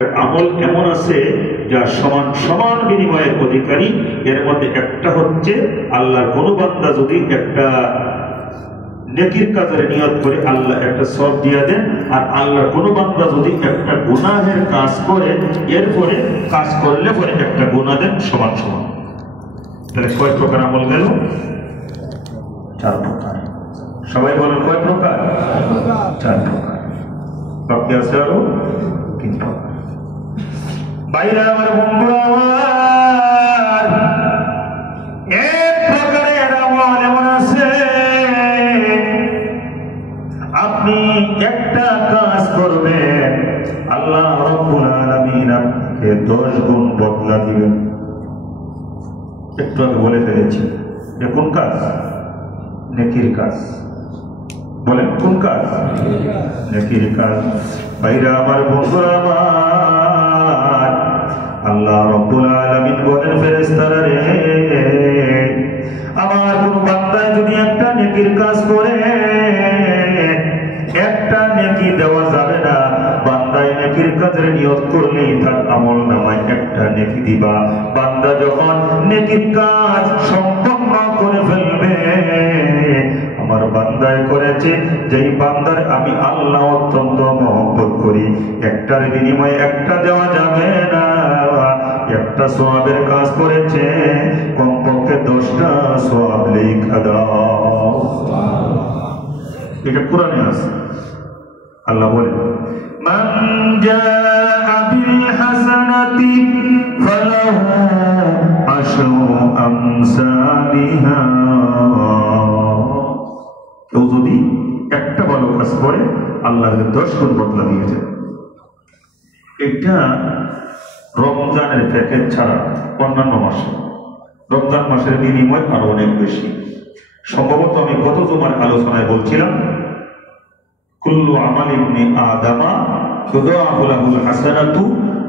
আমল এমন আছে যা সমান সমান বিনিময়ের অধিকারী। এর মধ্যে একটা হচ্ছে আল্লাহর কোন বান্দা যদি একটা নেকির কাজের নিয়ত করে আল্লাহ একটা সওয়াব দিয়ে দেন, আর আল্লাহর কোন বান্দা যদি একটা গুনাহের কাজ করে এরপরে কাজ করলে পরে একটা গুনাহ দেন সমান সমান। তাহলে কয় প্রকার আমল গেল? 4 প্রকার। সবাই বলেন কয় প্রকার? 4 প্রকার। বাকি আছে আরো 3 প্রকার। বাইরে আমার বন্ধুরা আমার, এক প্রকারের আমল এমন আছে আপনি একটা কাজ করবেন আল্লাহ রাব্বুল আলামিন আপনাকে 10 গুণ বদলা দিবেন। একটু আগে বলে ফেলেছি যে কোন কাজ? নেকির কাজ। বলেন কোন কাজ? নেকির কাজ। বাইরে আমার বন্ধুরা আমার, আল্লাহ রাব্বুল আলামিন বলেন ফেরেশতারা রে, আমার কোন বান্দা যদি একটা নেকির কাজ করে একটা নেকি দেওয়া যাবে না। বান্দায় নেকির কাজের নিয়ত করলেই তার আমল নামায় একটা নেকি দিবা। বান্দা যখন নেকির কাজ সম্পন্ন করে ফেলবে, আমার বান্দায় করেছে যেই বান্দার আমি আল্লাহ অত্যন্ত মহব্বত করি, একটার বিনিময়ে একটা দেওয়া যাবে না। একটা সওয়াবের কাজ করেছে কমপক্ষে 10টা সওয়াব লেখা দাও। এটা কোরআনে আছে। আল্লাহ বলেন মান জাআ বিল হাসানাতি ফালাহু আশরু আমসালিহা। কেউ যদি একটা ভালো কাজ করে আল্লাহর 10 গুণ বদলা দিয়ে যায়। এটা রমজানের প্যাকেজ ছাড়া অন্যান্য মাসে, রমজান মাসের বিনিময় আরো অনেক বেশি। সম্ভবত আমি গত জুমার আলোচনায় বলছিলাম কুল্লু আমাল ইবনে আদামা তুদাআফু লাহুল হাসানাতু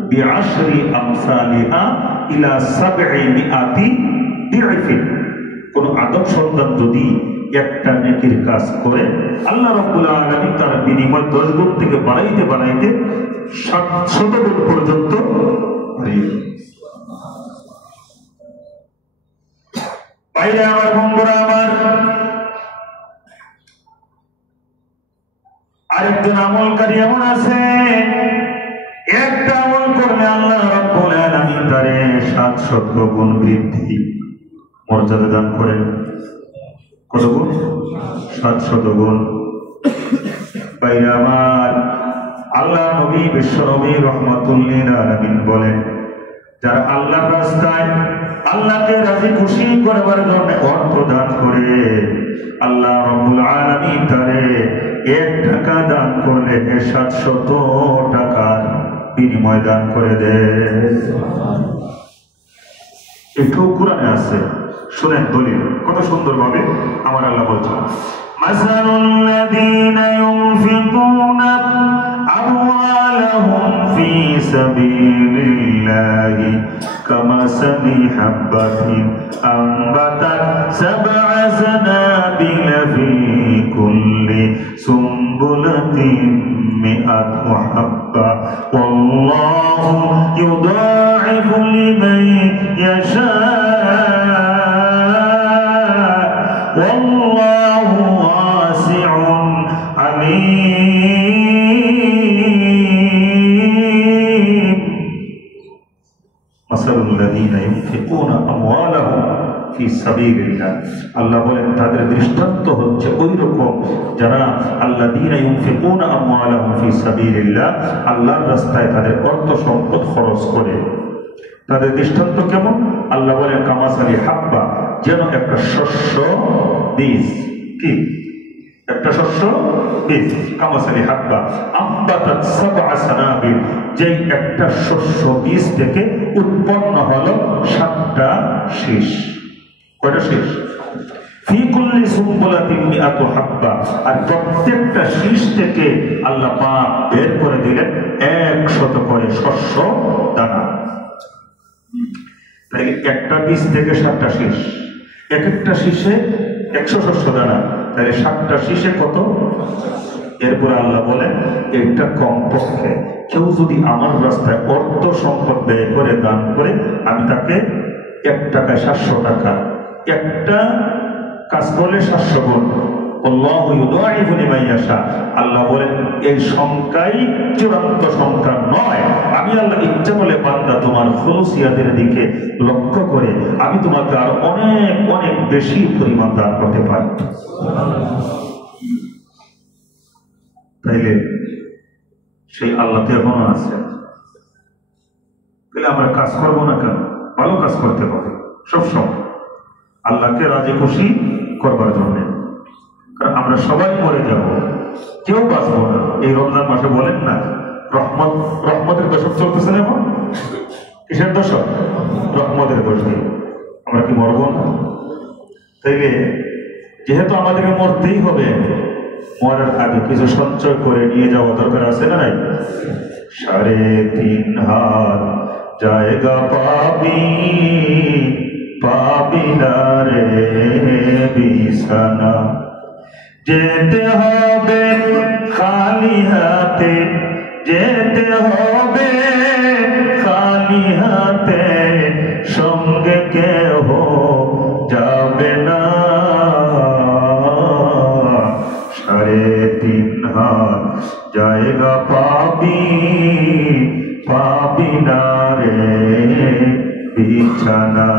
বিআশরি আমসালিহা ইলা 700 দি'ফিন। কোন আদম সন্তান যদি একটা নেকির কাজ করে আল্লাহ রাব্বুল আলামিন তার বিনিময় 10 গুণ থেকে বাড়াইতে বাড়াইতে 700 গুণ পর্যন্ত বাড়িয়ে দেন। বাইরে আমার বন্ধুরা আমার, আরেকজন আমলকারী এমন আছে একটা আমল করলে আল্লাহ রাব্বুল আলামিন তারে 700 গুণ বৃদ্ধি মর্যাদা দান করেন। কত গুণ? 700 গুণ। বাইরে আমার, আল্লাহ নবী বিশ্ব নবী রাহমাতুল লিল আলামিন বলেন, যারা আল্লাহর রাস্তায় আল্লাহকে রাজি খুশি করবার জন্য অর্থ দান করে আল্লাহ রাব্বুল আলামিন তারে 1 টাকা দান করলে 700 টাকার বিনিময় দান করে দেয়। এটাও কোরআনে আছে। শুনেন দলিল কত সুন্দর ভাবে আমার আল্লাহ বলছেন, মাসালুল লাযীনা ইউনফিকুনা আমওয়ালাহুম ফি সাবিলিল্লাহি কামাসালি হাববাতিন আমবাতাত 7 সানাবিলা ফি কুল্লি সুম্বুলাতিন মিআতু হাব্বা ওয়াল্লাহু ইউদাঈফু লিমান ইয়াশা ওয়াল্লাহু ওয়াসিউন আলীম। মাসালুল লাযীনা ইউনফিকুনা আমওয়ালাহুম ফি সাবিলিল্লাহ, আল্লাহ বলেন তাদের দৃষ্টান্ত হচ্ছে ওই রকম যারা আল্লাযীনা ইউনফিকুনা আমওয়ালাহুম ফি সাবিলিল্লাহ, আল্লাহর রাস্তায় তাদের অর্থ সম্পদ খরচ করে। তাদের দৃষ্টান্ত কেমন? আল্লাহ বলেন কামাসালি হাব্বা, যেন একটা শস্য বীজ। কি? একটা শস্য বীজ। কামাসালি হাব্বা আমবাতাত 7 সানাবিল, যে একটা শস্য বীজ থেকে উৎপন্ন হলো 7টা শীষ। কয়টা শীষ? ফি কুল্লি সুম্বুলাতিন মিআতু হাব্বা, আর প্রত্যেকটা শীষ থেকে আল্লাহ পাক বের করে দিলেন 100 করে শস্য দানা। তাই একটা বীজ থেকে 7টা শীষ, এক একটা শীষে 100 শস্য দানা, তাহলে 7টা শীষে কত? এরপরে আল্লাহ বলেন এটা কমপক্ষে কেউ যদি আমার রাস্তায় অর্থ সম্পদ ব্যয় করে দান করে আমি তাকে 1 টাকায় 700 টাকা, একটা কাজ করলে 700 গুণ। আল্লাহ বলেন এই সংখ্যাই চূড়ান্ত সংখ্যা নয়। আমি আল্লাহ ইচ্ছা বলে বান্দা তোমার খলুসিয়াতের দিকে লক্ষ্য করে আমি তোমাকে আর অনেক অনেক বেশি পরিমাণ দান করতে পারি। তাইলে সেই আল্লাহ তো এখনো আছেন, তাহলে আমরা কাজ করবো না কেন? ভালো কাজ করতে হবে সবসময় আল্লাহকে রাজি খুশি করবার জন্য। কারণ আমরা সবাই মরে যাব, কেউ বাঁচবো না। এই রমজান মাসে বলেন না রহমতের দশক চলতেছে না, এখন কিসের দশক? রহমতের দশক। আমরা কি মরব না? তাইলে যেহেতু আমাদেরকে মরতেই হবে, মরার আগে কিছু সঞ্চয় করে নিয়ে যাওয়া দরকার আছে না নাই? 3.5 হাত জায়গা পাবি পাবি না রে বিছানা, যেতে হবে খালি হাতে, যেতে হবে খালি হাতে, সঙ্গে কেহ যাবে না। 3.5 হাত জায়গা পাবি পাবি না রে বিছানা।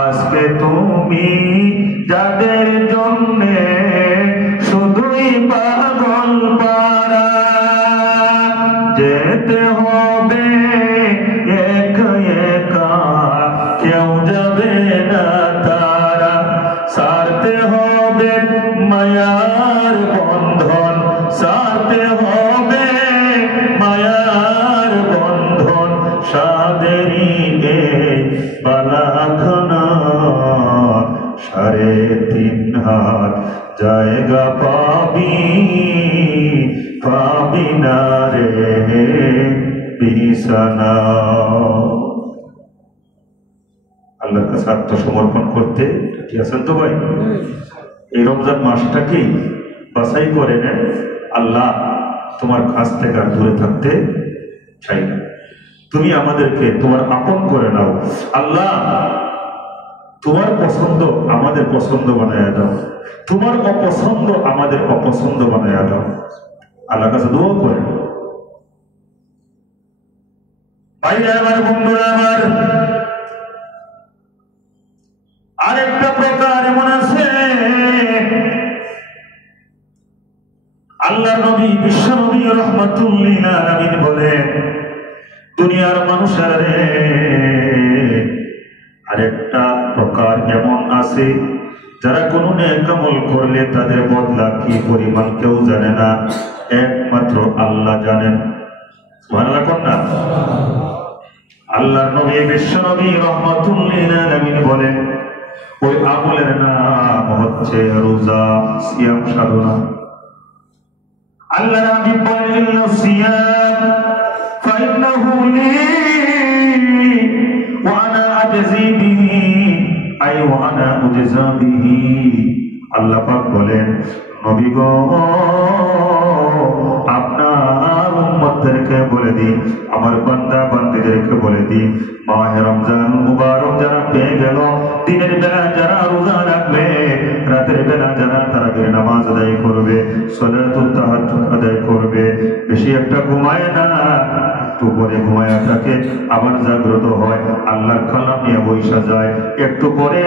আজকে তুমি যাদের জন্যে শুধুই পাগল পারা, যেতে হবে একা একা, কেউ যাবে না তারা। সারতে হবে মায়ার বন্ধন, সারতে হবে মায়ার বন্ধন, সাদেরই বালাখানা। 3.5 হাত জায়গা পাবি পাবি না রে বিছানা। আল্লাহর কাছে আত্মসমর্পণ করতে কি আছেন তো ভাই? এই রমজান মাসটাকে বাছাই করে নেন। আল্লাহ তোমার কাছ থেকে আর দূরে থাকতে চাই না, তুমি আমাদেরকে তোমার আপন করে নাও। আল্লাহ তোমার পছন্দ আমাদের পছন্দ বানায়া দাও, তোমার অপছন্দ আমাদের অপছন্দ বানায়া দাও। আল্লাহর কাছে দোয়া করে। ভাইরা আমার, বন্ধুরা আমার, আরেকটা প্রকার এমন আছে, আল্লাহর নবী বিশ্ব নবী রাহমাতুল্লিল আলামিন বলেন, দুনিয়ার মানুষেরা আরেকটা প্রকার এমন আছে যারা কোনো নেক আমল করলে তাদের বদলা কি পরিমাণ কেউ জানে না, একমাত্র আল্লাহ জানেন। সুবহানাল্লাহ কোন না? আল্লাহর নবী বিশ্ব নবী রাহমাতুল্লিল আলামিন বলেন ওই আমলের নাম হচ্ছে রোজা, সিয়াম সাধনা। আল্লাহর হাবিব বলেন সিয়াম ফাইন্নাহু লি ওয়া আনা আজজি বিহি আই ওয়া আনা উজজা বিহি। আল্লাহ পাক বলেন নবী গো আপনার উম্মতদেরকে বলে দিন, আমার বান্দা বান্দীদেরকে বলে দিন, মাহে রমজান মুবারক যারা পেয়ে গেল, দিনের বেলা যারা রোজা রাখবে, রাতের বেলা যারা তারাবির নামাজ আদায় করবে, সালাতুত তাহাজ্জুদ আদায় করবে, বেশি একটা ঘুমায় না, একটু পরে ঘুমায়া থাকে, আবার জাগ্রত হয়, আল্লাহর কালাম নিয়ে বৈশা যায়, একটু পরে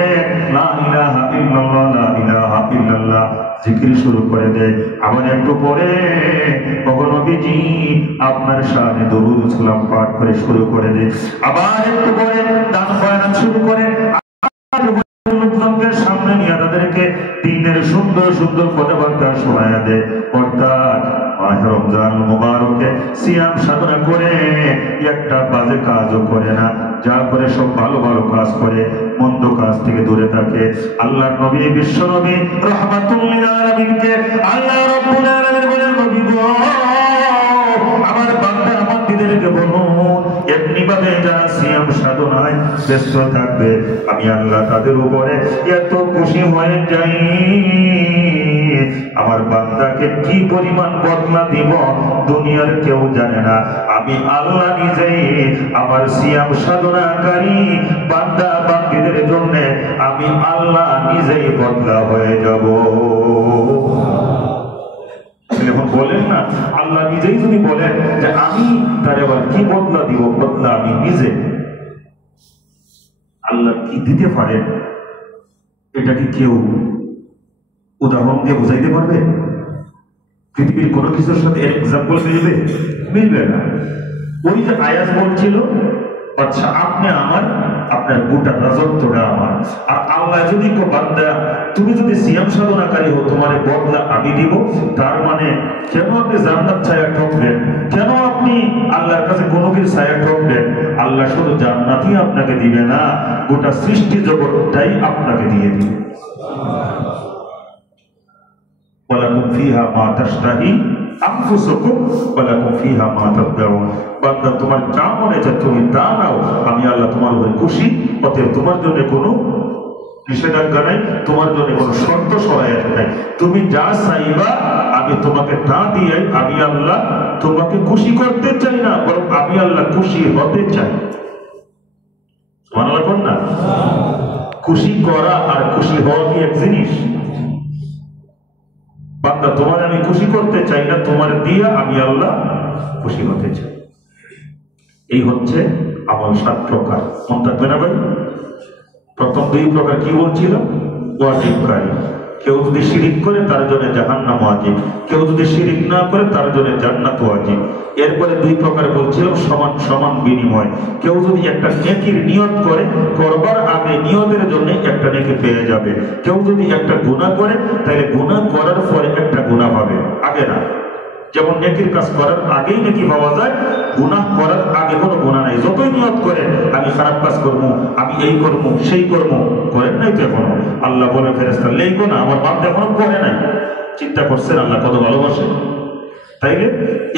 লা ইলাহা ইল্লাল্লাহ লা ইলাহা ইল্লাল্লাহ জিকির শুরু করে দেয়, আবার একটু পরে নবীজি আপনার শানে দরুদ সালাম পাঠ করে শুরু করে দেয়, আবার একটু পরে দান খয়রাত শুরু করে, লোকজনদের সামনে নিয়ে তাদেরকে দিনের সুন্দর সুন্দর কথাবার্তা শোনায়া দেয়। অর্থাৎ মাহে রমজান মুবারকে সিয়াম সাধনা করে একটা বাজে কাজও করে না, যা করে সব ভালো ভালো কাজ করে, মন্দ কাজ থেকে দূরে থাকে। আল্লাহর নবী বিশ্ব নবী রাহমাতুল্লিল আলামিনকে আল্লাহ রাব্বুল আলামিন বলেন নবী গো আমার বান্দা বান্দীদেরকে বলুন এমনি ভাবে যারা সিয়াম সাধনায় ব্যস্ত থাকবে আমি আল্লাহ তাদের উপরে এত খুশি হয়ে যাই আমার বান্দাকে কি পরিমাণ বদলা দিব দুনিয়ার কেউ জানে না। আমি আল্লাহ নিজেই আমার সিয়াম সাধনাকারী বান্দা বান্দীদের জন্য আমি আল্লাহ নিজেই বদলা হয়ে যাব। এখন বলেন না, আল্লাহ নিজেই যদি বলেন যে আমি তার এবার কি বদলা দিব, বদলা আমি নিজে। আল্লাহ কি দিতে পারেন এটা কি কেউ উদাহরণ দিয়ে বোঝাইতে পারবে? পৃথিবীর কোনো কিছুর সাথে এর এক্সাম্পল মিলবে? মিলবে না। ওই যে আয়াত বলছিল, আচ্ছা আপনি আমার, আপনার গোটা রাজত্বটা আমার। আর আল্লাহ যদি বান্দা তুমি যদি সিয়াম সাধনাকারী হো, তোমার বদলা আমি দিব। তার মানে কেন আপনি জান্নাত ছায়া ঠকবেন? কেন আপনি আল্লাহর কাছে কোনো কিছু ছায়া ঠকবেন? আল্লাহ শুধু জান্নাতই আপনাকে দিবে না, গোটা সৃষ্টি জগৎটাই আপনাকে দিয়ে দিবে। ওয়ালাকুম ফিহা মা তাশতাহি আনফুসুকুম ওয়ালাকুম ফিহা মা তাদউন। বান্দা তোমার যা মনে চায় তুমি তা নাও, আমি আল্লাহ তোমার উপরে খুশি। অতএব তোমার জন্য কোনো নিষেধাজ্ঞা নাই, তোমার জন্য কোনো শর্ত সরাইয়া নাই। তুমি যা চাইবা আমি তোমাকে তা দিয়ে, আমি আল্লাহ তোমাকে খুশি করতে চাই না, বরং আমি আল্লাহ খুশি হতে চাই। সুবহানাল্লাহ কোন না? খুশি করা আর খুশি হওয়া কি এক জিনিস? বান্দা তোমার আমি খুশি করতে চাই না, তোমার দিয়া আমি আল্লাহ খুশি হতে চাই। এই হচ্ছে আমল 7 প্রকার। মনে থাকবে না ভাই? প্রথম 2 প্রকার কি বলছিল? ওয়াজিবকারী। কেউ যদি শিরিক করে তার জন্য জাহান্নাম ওয়াজিব, কেউ যদি শিরিক না করে তার জন্য জান্নাত ওয়াজিব। এরপরে 2 প্রকার বলছিলাম সমান সমান বিনিময়। কেউ যদি একটা নেকির নিয়ত করে, করবার আগে নিয়তের জন্য একটা নেকি পেয়ে যাবে। কেউ যদি একটা গুনাহ করে তাহলে গুনাহ করার পরে একটা গুনাহ পাবে, আগে না। যেমন নেকির কাজ করার আগেই নেকি পাওয়া যায়, গুনাহ করার আগে কোনো গুনাহ নাই। যতই নিয়ত করে আমি খারাপ কাজ করবো, আমি এই করবো সেই করবো, করেন নাই তো এখনো। আল্লাহ বলে ফেরেশতা লেখো না, আমার বান্দা এখনো করে নাই। চিন্তা করছেন আল্লাহ কত ভালোবাসে? তাইলে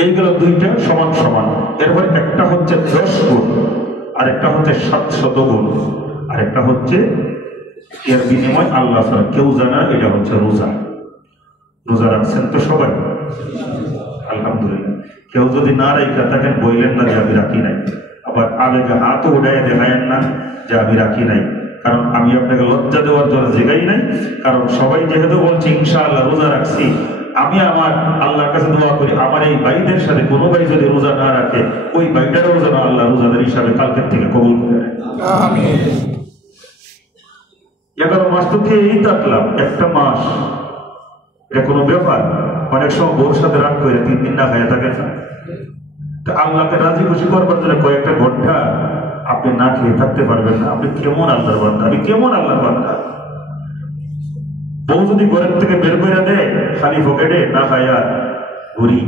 এইগুলো 2টা সমান সমান। এরপর একটা হচ্ছে 10 গুণ, আর একটা হচ্ছে 700 গুণ, আর একটা হচ্ছে এর বিনিময় আল্লাহ ছাড়া কেউ জানে না। এটা হচ্ছে রোজা। রোজা রাখছেন তো সবাই? আলহামদুলিল্লাহ। কেউ যদি না রাখা থাকেন বললেন না যে আমি রাখি নাই, আবার আবেগে হাতও উঠাই দেখায়েন না যে আমি রাখি নাই। কারণ আমি আপনাকে লজ্জা দেওয়ার জন্য জায়গাই নাই। কারণ সবাই যেহেতু বলছে ইনশাআল্লাহ রোজা রাখছি, আমি আমার আল্লাহর কাছে দোয়া করি আমার এই ভাইদের সাথে কোনো ভাই যদি রোজা না রাখে, ওই ভাইটারও যেন আল্লাহ রোজাদের হিসাবে কালকের থেকে কবুল করে। 11 মাস তো খেয়েই থাকলাম, একটা মাস এটা কোনো ব্যাপার? অনেক সময় বোর সাথে রাগ করে 3 দিন না খাইয়া থাকে না। আল্লাহকে রাজি খুশি করবার জন্য কয়েকটা ঘন্টা আপনি না খেয়ে থাকতে পারবেন না। আপনি কেমন আল্লাহর বান্দা? আমি কেমন আল্লাহর বান্দা? বউ যদি ঘরের থেকে বের করে দেয় খালি পকেটে না খাইয়া ঘুরি,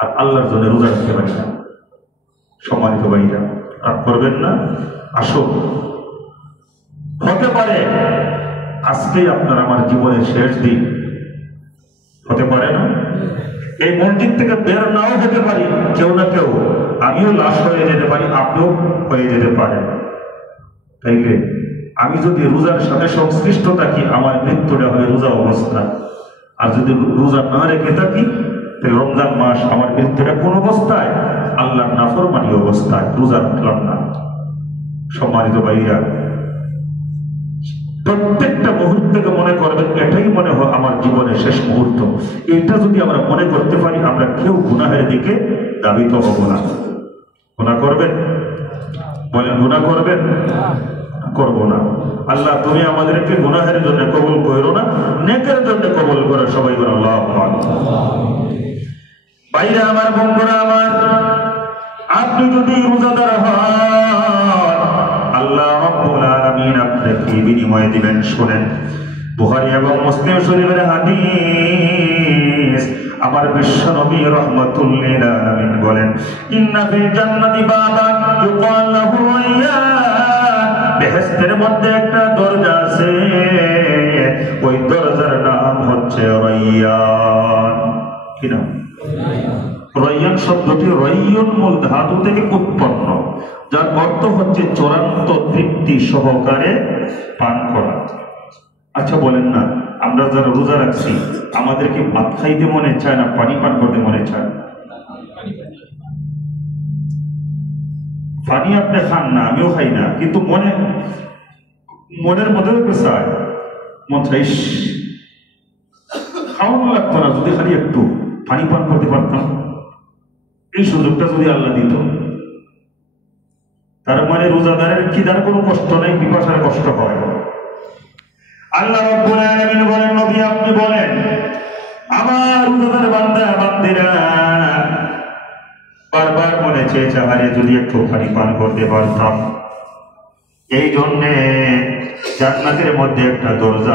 আর আল্লাহর জন্য রোজা রাখতে পারি না। সম্মানিত ভাইরা, রাগ করবেন না। আসো, হতে পারে আজকেই আপনার আমার জীবনের শেষ দিন, হতে পারে না? এই মসজিদ থেকে বের নাও হতে পারি, কেউ না কেউ। আমিও লাশ হয়ে যেতে পারি, আপনিও হয়ে যেতে পারেন। তাইলে আমি যদি রোজার সাথে সংশ্লিষ্ট থাকি, আমার মৃত্যুটা হয় রোজা অবস্থা। আর যদি রোজা না রেখে থাকি, তাহলে রমজান মাস আমার মৃত্যুটা কোন অবস্থায়? আল্লাহর নাফরমানি অবস্থায়। রোজা রাখলাম না। সম্মানিত ভাইরা, প্রত্যেকটা মুহূর্তকে মনে করবেন এটাই মনে হয় আমার জীবনের শেষ মুহূর্ত। এটা যদি আমরা মনে করতে পারি, আমরা কেউ গুনাহের দিকে ধাবিত হব না। গুনাহ করবেন? বলেন গুনাহ করবেন? করব না। আল্লাহ তুমি আমাদেরকে গুনাহের জন্য কবুল করো না, নেকের জন্য কবুল করো। সবাই বলেন আল্লাহুম্মা আমিন। ভাইরা আমার, বন্ধুরা আমার, আপনি যদি রোজাদার হন, আল্লাহ রাব্বুল আলামিন আপনাকে বিনিময় দিবেন। শুনেন, বুখারী এবং মুসলিম শরীফের হাদিস। আমার বিশ্ব নবী রাহমাতুল লিল আলামিন বলেন, ইন্না ফিল জান্নাতি বাবান ইউকাল লাহু রায়্যান। বেহেশতের মধ্যে একটা দরজা আছে, ওই দরজার নাম হচ্ছে রায়্যান। কি নাম? রায়্যান শব্দটি রায়্যুন মূল ধাতু থেকে উৎপন্ন, যার অর্থ হচ্ছে চূড়ান্ত তৃপ্তি সহকারে পান করা। আচ্ছা বলেন না, আমরা যারা রোজা রাখছি আমাদের কি ভাত খাইতে মনে চায় না পানি পান করতে মনে চায়? পানি আপনি খান না, আমিও খাই না, কিন্তু মনের মধ্যে একটু চায়, মন চাই খাওয়ানো লাগতো না যদি খালি একটু পানি পান করতে পারতাম। এই সুযোগটা যদি আল্লাহ দিত। তার মানে রোজাদারের খিদার কোনো কষ্ট নেই, পিপাসার কষ্ট হয়। আল্লাহ রাব্বুল আলামিন বলেন, নবী আপনি বলেন আমার রোজাদার বান্দা বান্দিরা বারবার মনে চেয়েছে আরে যদি একটু পানি পান করতে পারতাম। এই জন্যে জান্নাতের মধ্যে একটা দরজা